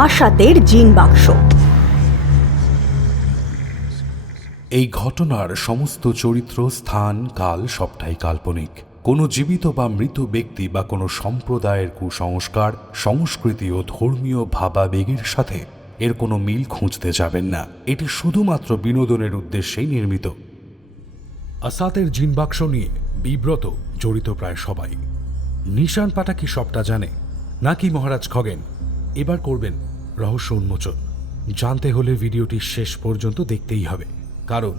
আশাতের জিন বাক্স। এই ঘটনার সমস্ত চরিত্র, স্থান, কাল সবটাই কাল্পনিক। কোনো জীবিত বা মৃত ব্যক্তি বা কোনো সম্প্রদায়ের কুসংস্কার, সংস্কৃতি ও ধর্মীয় ভাবাবেগের সাথে এর কোনো মিল খুঁজতে যাবেন না। এটি শুধুমাত্র বিনোদনের উদ্দেশ্যেই নির্মিত। আসাতের জিন বাক্স নিয়ে বিব্রত জড়িত প্রায় সবাই। নিশান পাটা কি সবটা জানে, নাকি মহারাজ খগেন? এবার করবেন রহস্য উন্মোচন। জানতে হলে ভিডিওটি শেষ পর্যন্ত দেখতেই হবে, কারণ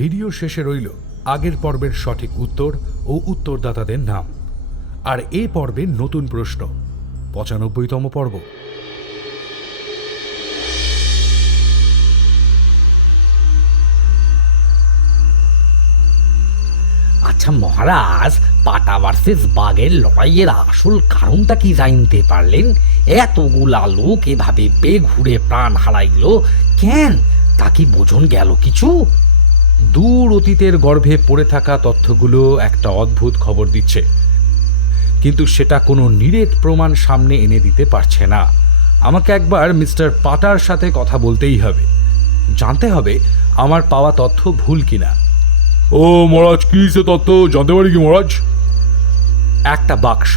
ভিডিও শেষে রইল আগের পর্বের সঠিক উত্তর ও উত্তরদাতাদের নাম। আর এ পর্বের নতুন প্রশ্ন, ৯৫তম পর্ব। আচ্ছা মহারাজ, পাটা ভার্সেস বাঘের লড়াইয়ের আসল কারণটা কি জানতে পারলেন? এতগুলা লোক এভাবে বেঘুরে প্রাণ হারাইল কেন? তা কি বোঝন গেল কিছু? দূর অতীতের গর্ভে পড়ে থাকা তথ্যগুলো একটা অদ্ভুত খবর দিচ্ছে, কিন্তু সেটা কোনো নিরেট প্রমাণ সামনে এনে দিতে পারছে না। আমাকে একবার মিস্টার পাটার সাথে কথা বলতেই হবে, জানতে হবে আমার পাওয়া তথ্য ভুল কিনা। ও মহারাজ, কি সে তথ্য জানতে পারি কি মহারাজ? একটা বাক্স,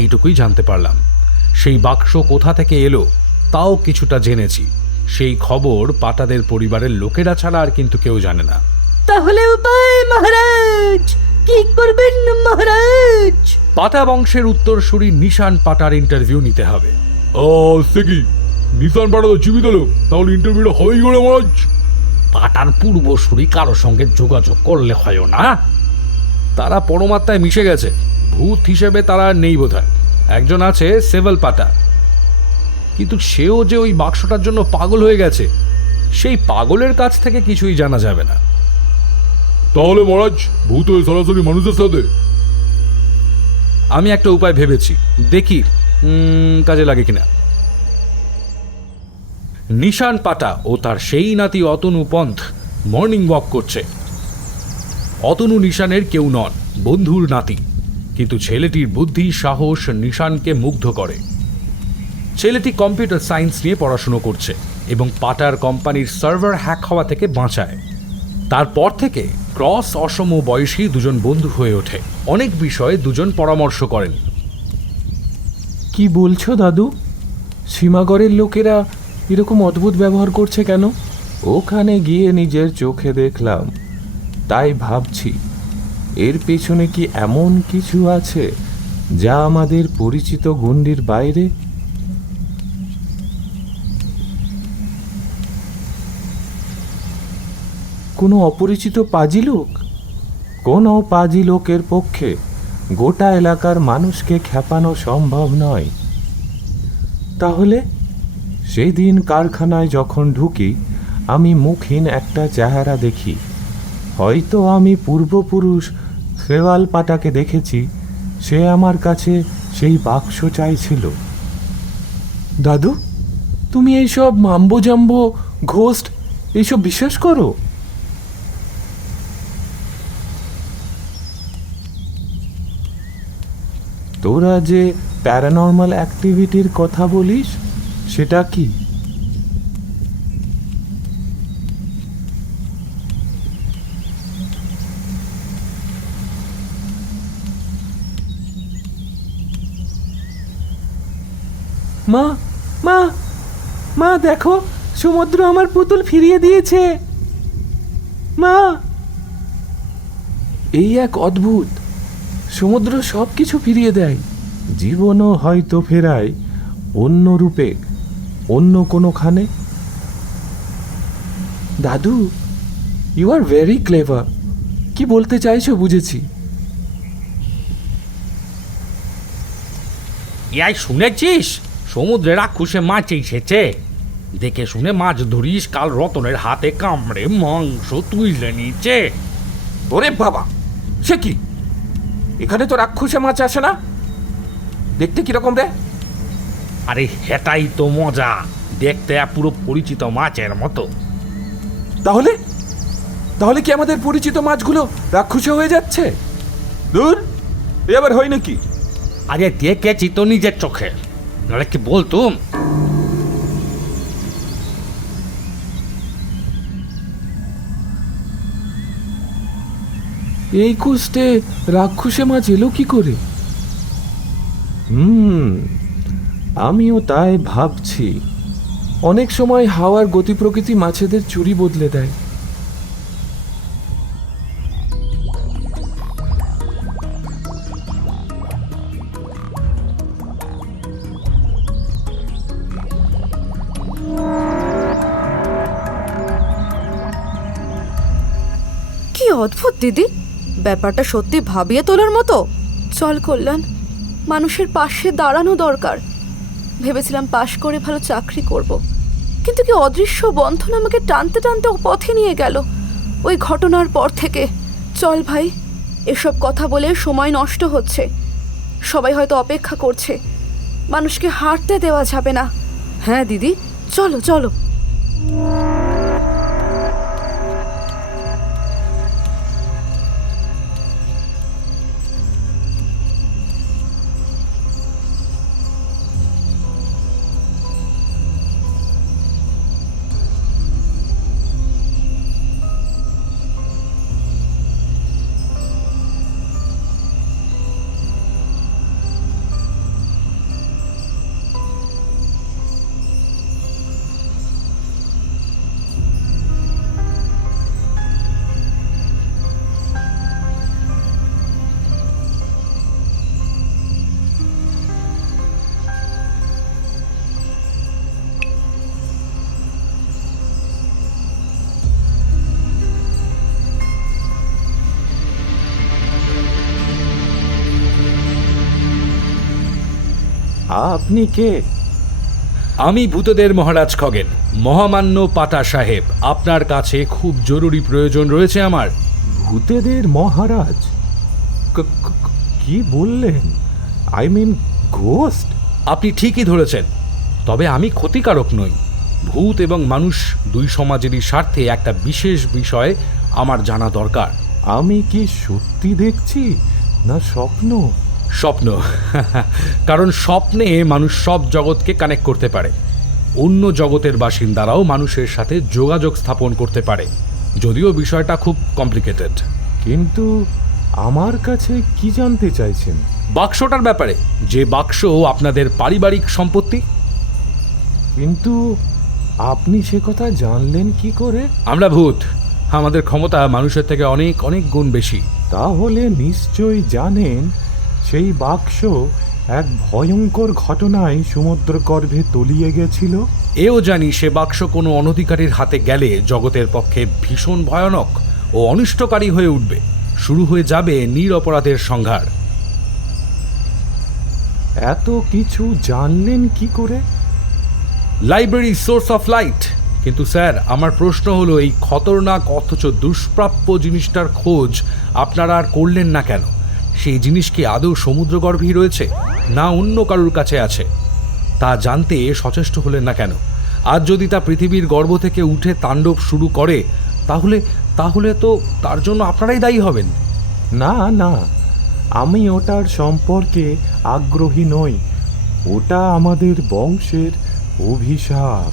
এইটুকুই জানতে পারলাম। সেই বাক্স কোথা থেকে এলো তাও কিছুটা জেনেছি। সেই খবর পাটাদের পরিবারের লোকেরা ছাড়া আর কিন্তু কেউ জানে না। তাহলে উপায় মহারাজ, কি করবেন মহারাজ? পাটা বংশের উত্তরসূরি নিশান পাটার ইন্টারভিউ নিতে হবে। সে কি, নিশান পাটা তো জীবিত লোক, তাহলে ইন্টারভিউটা হবেই করে মহারাজ? পাটার পূর্বসূরি কারো সঙ্গে যোগাযোগ করলে হয় না? তারা পরমাত্মায় মিশে গেছে, ভূত হিসেবে তারা নেই বোধহয়। একজন আছে সেভেল পাটা, কিন্তু সেও যে ওই বাক্সটার জন্য পাগল হয়ে গেছে, সেই পাগলের কাছ থেকে কিছুই জানা যাবে না। তাহলে মহারাজ, ভূত হয়ে সরাসরি মানুষের সাথে? আমি একটা উপায় ভেবেছি, দেখি কাজে লাগে কিনা। নিশান পাটা ও তার সেই নাতি অতনু পন্থ মর্নিং ওয়াক করছে। অতনু নিশানের কেউ নন, বন্ধুর নাতি, কিন্তু ছেলেটির বুদ্ধি, সাহস নিশানকে মুগ্ধ করে। ছেলেটি কম্পিউটার সায়েন্স নিয়ে পড়াশুনো করছে এবং পাটার কোম্পানির সার্ভার হ্যাক হওয়া থেকে বাঁচায়। তারপর থেকে ক্রস অসম বয়সী দুজন বন্ধু হয়ে ওঠে। অনেক বিষয়ে দুজন পরামর্শ করেন। কি বলছো দাদু? সীমাগড়ের লোকেরা এরকম অদ্ভুত ব্যবহার করছে কেন? ওখানে গিয়ে নিজের চোখে দেখলাম, তাই ভাবছি এর পেছনে কি এমন কিছু আছে যা আমাদের পরিচিত গণ্ডির বাইরে? কোনো অপরিচিত পাজি লোক? কোনো পাজি লোকের পক্ষে গোটা এলাকার মানুষকে খেপানো সম্ভব নয়। তাহলে সেই দিন কারখানায় যখন ঢুকি, আমি মুখহীন একটা চেহারা দেখি। হয়তো আমি পূর্বপুরুষ সেওয়াল পাটাকে দেখেছি, সে আমার কাছে সেই বাক্স চাইছিল। দাদু, তুমি এইসব মাম্বো জাম্বো, ঘোস্ট এইসব বিশ্বাস করো? তোরা যে প্যারানর্মাল অ্যাক্টিভিটির কথা বলিস, সেটা কি? মা মা মা, দেখো, সমুদ্র আমার পুতুল ফিরিয়ে দিয়েছে। মা, এই এক অদ্ভুত, সমুদ্র সব কিছু ফিরিয়ে দেয়। জীবনও হয়তো ফেরায়, অন্য রূপে, অন্য কোনোখানে। দাদু, ইউ আর ভেরি ক্লেভার। কি বলতে চাইছো বুঝেছি। ইয়াই শুনেছিস, সমুদ্রে রাক্ষসে মাছ এসেছে। দেখে শুনে মাছ ধরিস, কাল রতনের হাতে কামড়ে মাংস তুইলে নিচে। ওরে বাবা, সে কি? এখানে তো রাক্ষসে মাছ আসে না। দেখতে কিরকম রে? আরে হেটাই তো মজা, দেখতে পুরো পরিচিত মাছের মতো। তাহলে তাহলে কি আমাদের পরিচিত মাছগুলো রাক্ষসে হয়ে যাচ্ছে? দূর, এবার হয় নাকি? আরে দেখেছি তো নিজের চোখে, নাহলে কি বলতুম। এই কুষ্টে রাক্ষসে মাছ এলো কি করে? আমিও তাই ভাবছি। অনেক সময় হাওয়ার গতি প্রকৃতি মাছেদের চুরি বদলে দেয়। কি অদ্ভুত দিদি, ব্যাপারটা সত্যি ভাবিয়ে তোলার মতো। চল কল্যাণ, মানুষের পাশে দাঁড়ানো দরকার। ভেবেছিলাম পাশ করে ভালো চাকরি করব, কিন্তু কি অদৃশ্য বন্ধন আমাকে টানতে টানতে ও পথে নিয়ে গেল ওই ঘটনার পর থেকে। চল ভাই, এসব কথা বলে সময় নষ্ট হচ্ছে। সবাই হয়তো অপেক্ষা করছে, মানুষকে হারতে দেওয়া যাবে না। হ্যাঁ দিদি, চলো চলো। আপনি কে? আমি ভূতদের মহারাজ খগেন, মহামান্য পাটা সাহেব। আপনার কাছে খুব জরুরি প্রয়োজন রয়েছে আমার। ভূতেদের মহারাজ? কি বললেন? I mean ghost? আপনি ঠিকই ধরেছেন, তবে আমি ক্ষতিকারক নই। ভূত এবং মানুষ দুই সমাজেরই স্বার্থে একটা বিশেষ বিষয় আমার জানা দরকার। আমি কি সত্যি দেখছি না স্বপ্ন? স্বপ্ন। কারণ স্বপ্নে মানুষ সব জগৎকে কানেক্ট করতে পারে। অন্য জগতের বাসিন্দারাও মানুষের সাথে যোগাযোগ স্থাপন করতে পারে, যদিও বিষয়টা খুব কমপ্লিকেটেড। কিন্তু আমার কাছে কি জানতে চাইছেন? বাক্সটার ব্যাপারে, যে বাক্স আপনাদের পারিবারিক সম্পত্তি। কিন্তু আপনি সে কথা জানলেন কি করে? আমরা ভূত, আমাদের ক্ষমতা মানুষের থেকে অনেক অনেক গুণ বেশি। তাহলে নিশ্চয়ই জানেন সেই বাক্স এক ভয়ঙ্কর ঘটনায় সমুদ্রগর্ভে তলিয়ে গেছিল। এও জানি সে বাক্স কোনো অনধিকারীর হাতে গেলে জগতের পক্ষে ভীষণ ভয়ানক ও অনিষ্টকারী হয়ে উঠবে। শুরু হয়ে যাবে নিরপরাধের সংহার। এত কিছু জানলেন কি করে? Library source of light. কিন্তু স্যার, আমার প্রশ্ন হলো, এই খতরনাক অথচ দুষ্প্রাপ্য জিনিসটার খোঁজ আপনারা আর করলেন না কেন? সেই জিনিস কি আদৌ সমুদ্রগর্ভেই রয়েছে, না অন্য কারুর কাছে আছে? তা জানতে সচেষ্ট হলেন না কেন? আর যদি তা পৃথিবীর গর্ভ থেকে উঠে তাণ্ডব শুরু করে, তাহলে তো তার জন্য আপনারাই দায়ী হবেন। না না, আমি ওটার সম্পর্কে আগ্রহী নই। ওটা আমাদের বংশের অভিশাপ।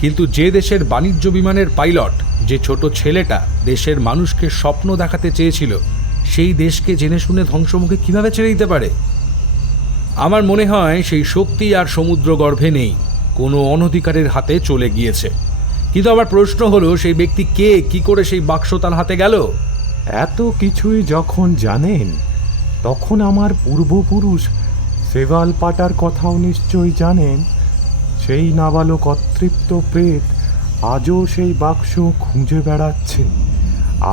কিন্তু যে দেশের বাণিজ্য বিমানের পাইলট, যে ছোট ছেলেটা দেশের মানুষকে স্বপ্ন দেখাতে চেয়েছিল, সেই দেশকে জেনে শুনে ধ্বংসমুখে কিভাবে ছেড়ে দিতে পারে? আমার মনে হয় সেই শক্তি আর সমুদ্রগর্ভে নেই, কোনো অনধিকারের হাতে চলে গিয়েছে। কিন্তু আমার প্রশ্ন হলো, সেই ব্যক্তি কে, কি করে সেই বাক্স তার হাতে গেল? এত কিছুই যখন জানেন, তখন আমার পূর্বপুরুষ সেভাল পাটার কথাও নিশ্চয়ই জানেন। সেই নাবালক অতৃপ্ত প্রেত আজও সেই বাক্স খুঁজে বেড়াচ্ছে।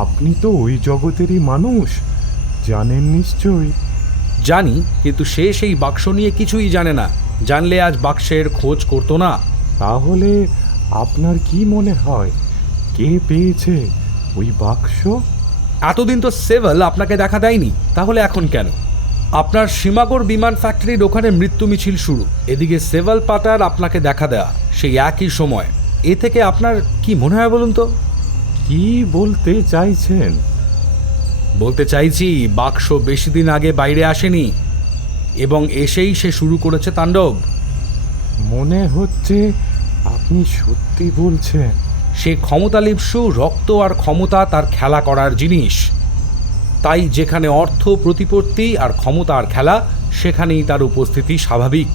আপনি তো ওই জগতেরই মানুষ, জানেন নিশ্চয়ই। জানি, কিন্তু সে সেই বাক্স নিয়ে কিছুই জানে না। জানলে আজ বাক্সের খোঁজ করতো না। তাহলে আপনার কি মনে হয়, কে পেয়েছে ওই বাক্স? এতদিন তো সেভেল আপনাকে দেখা দেয়নি, তাহলে এখন কেন? আপনার সীমাগড় বিমান ফ্যাক্টরির ওখানে মৃত্যু মিছিল শুরু, এদিকে সেভেল পাটার আপনাকে দেখা দেয়া সেই একই সময়। এ থেকে আপনার কি মনে হয় বলুন তো? কি বলতে চাইছেন? বলতে চাইছি, বাক্স বেশি দিন আগে বাইরে আসেনি এবং এসেই সে শুরু করেছে তাণ্ডব। মনে হচ্ছে আপনি সত্যি বলছেন। সে ক্ষমতালিপ্সু, রক্ত আর ক্ষমতা তার খেলা করার জিনিস। তাই যেখানে অর্থ প্রতিপত্তি আর ক্ষমতার খেলা, সেখানেই তার উপস্থিতি স্বাভাবিক।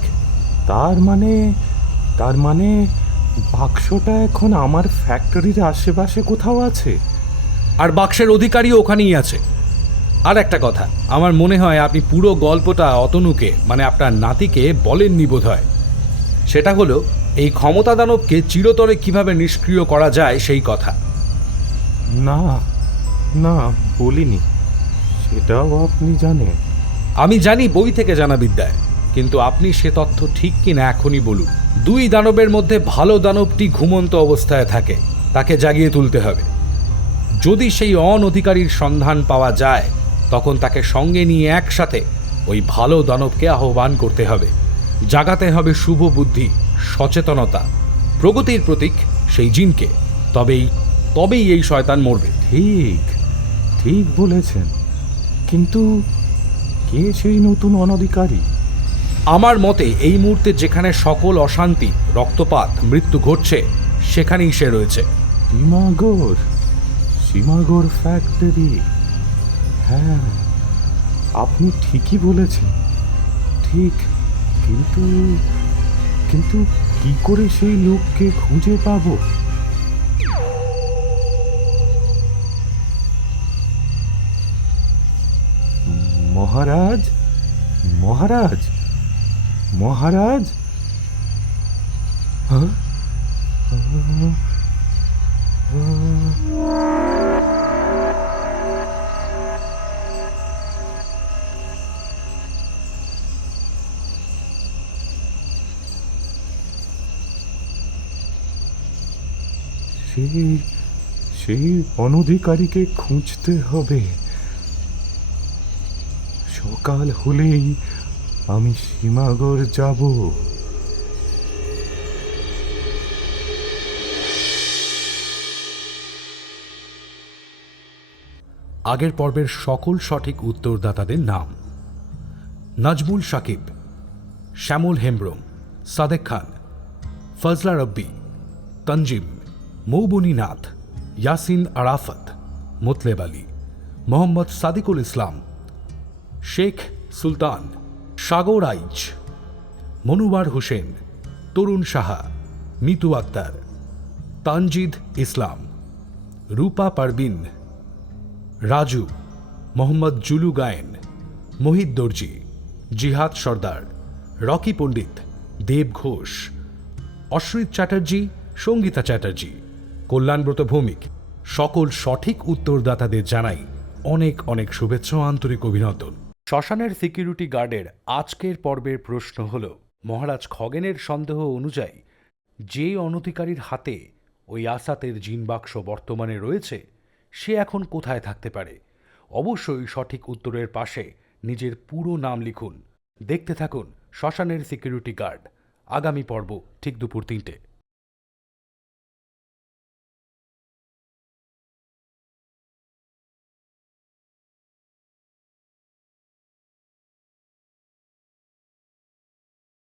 তার মানে বাক্সটা এখন আমার ফ্যাক্টরির আশেপাশে কোথাও আছে। আর বাক্সের অধিকারীও ওখানেই আছে। আর একটা কথা, আমার মনে হয় আপনি পুরো গল্পটা অতনুকে, মানে আপনার নাতিকে বলেননি বোধ হয়। সেটা হলো এই ক্ষমতা দানবকে চিরতরে কিভাবে নিষ্ক্রিয় করা যায় সেই কথা। না না, বলিনি। সেটাও আপনি জানেন? আমি জানি বই থেকে জানা বিদ্যায়, কিন্তু আপনি সে তথ্য ঠিক কিনা এখনই বলুন। দুই দানবের মধ্যে ভালো দানবটি ঘুমন্ত অবস্থায় থাকে, তাকে জাগিয়ে তুলতে হবে। যদি সেই অনধিকারীর সন্ধান পাওয়া যায়, তখন তাকে সঙ্গে নিয়ে একসাথে ওই ভালো দানবকে আহ্বান করতে হবে। জাগাতে হবে শুভ বুদ্ধি, সচেতনতা, প্রগতির প্রতীক সেই জিনকে। তবেই এই শয়তান মরবে। ঠিক বলেছেন, কিন্তু কে সেই নতুন অনধিকারী? আমার মতে এই মুহূর্তে যেখানে সকল অশান্তি, রক্তপাত, মৃত্যু ঘটছে, সেখানেই সে রয়েছে। সীমাগড় ফ্যাক্টরি। হ্যাঁ, আপনি ঠিকই বলেছেন। ঠিক, কিন্তু কি করে সেই লোককে খুঁজে পাবো? মহারাজ মহারাজ মহারাজ হ্যাঁ? সেই অনধিকারীকে খুঁজতে হবে। সকাল হলেই আমি সীমাগড় যাব। আগের পর্বের সকল সঠিক উত্তরদাতাদের নাম: নাজমুল সাকিব, শ্যামল হেমব্রম, সাদেক খান, ফজলা রব্বি, তঞ্জিম, মৌবনী নাথ, ইয়াসিন আরাফাত, মোতলেব আলী, মোহাম্মদ সাদিকুল ইসলাম, শেখ সুলতান, সাগর আইচ, মনুবার হোসেন, তরুণ সাহা, মিতু আক্তার, তানজিদ ইসলাম, রূপা পারবিন, রাজু, মোহাম্মদ জুলু গায়েন, মোহিত দর্জি, জিহাদ সর্দার, রকি পণ্ডিত, দেব ঘোষ, অশ্রিত চ্যাটার্জি, সঙ্গীতা চ্যাটার্জি, কল্যাণব্রত ভৌমিক। সকল সঠিক উত্তরদাতাদের জানাই অনেক অনেক শুভেচ্ছা ও আন্তরিক অভিনন্দন। শ্মশানের সিকিউরিটি গার্ডের আজকের পর্বের প্রশ্ন হল, মহারাজ খগেনের সন্দেহ অনুযায়ী যে অনধিকারীর হাতে ওই আসাতের জিন বাক্স বর্তমানে রয়েছে, সে এখন কোথায় থাকতে পারে? অবশ্যই সঠিক উত্তরের পাশে নিজের পুরো নাম লিখুন। দেখতে থাকুন শ্মশানের সিকিউরিটি গার্ড। আগামী পর্ব ঠিক দুপুর 3টে।